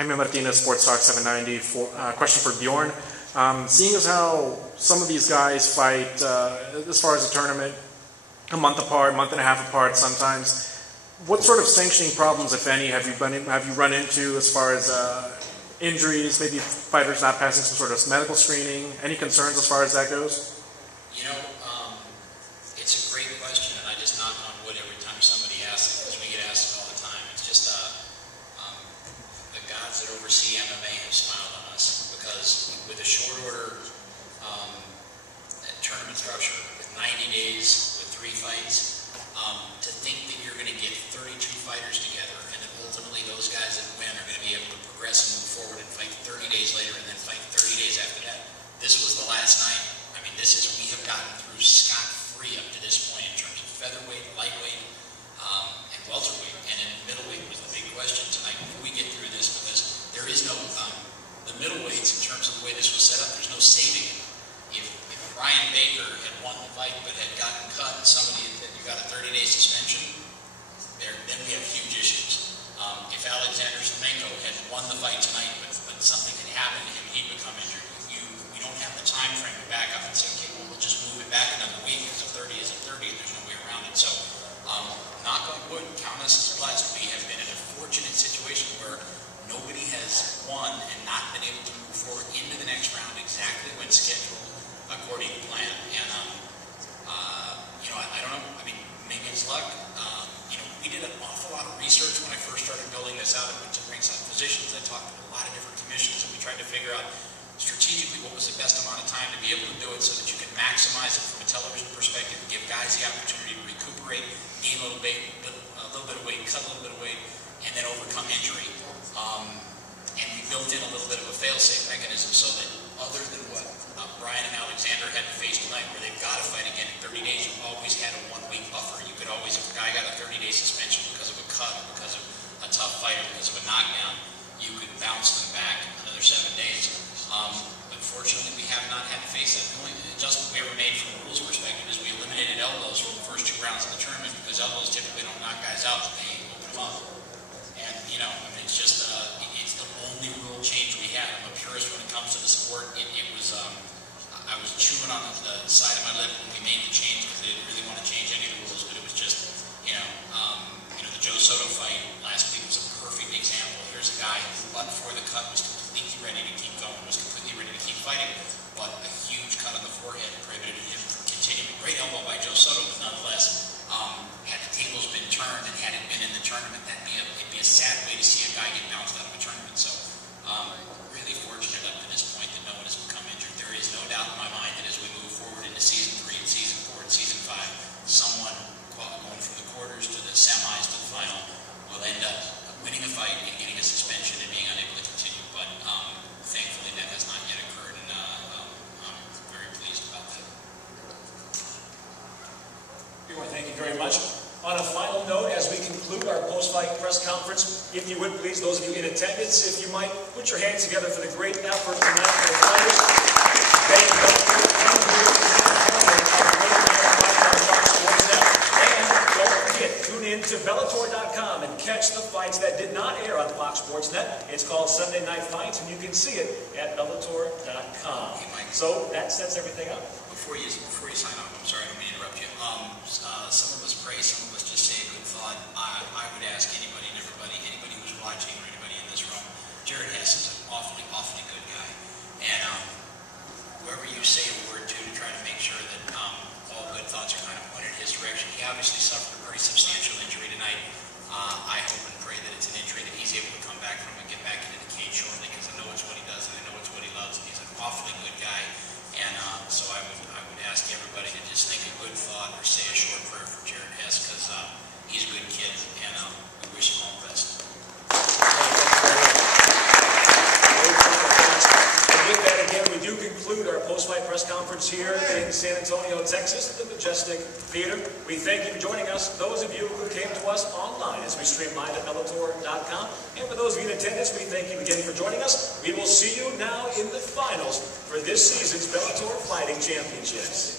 Jaime Martinez, Sports Talk 790. Question for Bjorn. Seeing as how some of these guys fight, as far as the tournament, a month apart, month and a half apart sometimes, what sort of sanctioning problems, if any, have you run into as far as injuries, maybe fighters not passing some sort of medical screening? Any concerns as far as that goes? You know, it's a great question, and I just knock on wood every time somebody asks it, because we get asked it all the time. It's just the gods that oversee MMA have smiled on us, because with a short order tournament structure, with 90 days, with 3 fights, to think that you're going to get 32 fighters together, and that ultimately those guys that win are going to be able to progress and move forward and fight 30 days later and then fight 30 days after that. This was the last night. I mean, we have gotten through scot-free up to this point in terms of featherweight, lightweight, and welterweight. And then middleweight was the big question tonight before we get through this, because there is no, the middleweights in terms of the way this was set up, there's no saving it. If Bryan Baker had won the fight but had gotten cut and somebody had you got a 30-day suspension, then we have huge issues. If Schlemenko had won the fight tonight but something had happened to him, he'd become injured. We don't have the time frame to back up and say, okay, well, we'll just move it back another week because a 30 is a 30 and there's no way around it. So, knock on wood, count us as blessed. We have been in a fortunate situation where nobody has won and not been able to move forward into the next round exactly when scheduled according to plan. And, you know, I don't know. I mean, maybe it's luck. You know, we did an awful lot of research when I first started building this out at ringside positions. I talked to a lot of different commissions, and we tried to figure out strategically what was the best amount of time to be able to do it so that you could maximize it from a television perspective, give guys the opportunity to recuperate, gain a little bit of weight, cut a little bit of weight, and then overcome injury. And we built in a little bit of a fail-safe mechanism so that other than what Bryan and Alexander had to face tonight, where they've got to fight again in 30 days, you always had a 1-week buffer. You could always, if a guy got a 30-day suspension because of a cut, because of a tough fight, or because of a knockdown, you could bounce them back another 7 days. Unfortunately, we have not had to face that. The only adjustment we ever made from a rules perspective is we eliminated elbows from the first 2 rounds of the tournament, because elbows typically don't knock guys out, but they open them up. And, you know, I mean, it's just, it's the only rule change we had. I'm a purist when it comes to the sport. It was, I was chewing on the side of my lip when we made the change, because I didn't really want to change any of the rules, but it was just, you know, the Joe Soto fight last week was a perfect example. Here's a guy who, but before the cut, was completely ready to keep going, was completely ready to keep fighting, but a huge cut on the forehead prohibited him from continuing. Great elbow by Joe Soto, but nonetheless, had the tables been turned and had it been in the tournament, it'd be a sad way to see a guy get bounced out of a tournament. So, really fortunate up to this point that no one has become injured. There is no doubt in my mind that as we move forward into season 3 and season 4 and season 5, someone going from the quarters to the semis to the final will end up winning a fight and getting a suspension and being unable to continue. But thankfully that has not yet occurred, and I'm very pleased about that. Thank you very much. On a final note, as we conclude our post-fight press conference, if you would please, those of you in attendance, if you might put your hands together for the great effort tonight for the fighters. Thank you. And don't forget, tune in to Bellator.com and catch the fights that did not air on Fox Sports Net. It's called Sunday Night Fights, and you can see it at Bellator.com. So that sets everything up. Before you sign off, I'm sorry, I don't mean to interrupt you. Some of us pray, some of us just say a good thought. I would ask anybody and everybody, anybody who's watching or anybody in this room, Jared Hess is an awfully, awfully good guy. And whoever you say a word to try to make sure that all good thoughts are kind of pointed in his direction. He obviously suffered a pretty substantial injury tonight. I hope and pray that it's an injury that he's able to come back from and get back into the cage shortly, because I know it's what he does and I know it's what he loves. And he's an awfully good guy. And so I would ask everybody to just think a good thought or say a short prayer for Jared Hess, because he's a good kid, and we wish him all the best. And with that, again, we do conclude our post-fight press conference here in San Antonio, Texas, at the Majestic Theater. We thank you for joining us, those of you who came to us online as we stream live at Bellator.com. And for those of you in attendance, we thank you again for joining us. We will see you now in the finals for this season's Bellator Fighting Championships.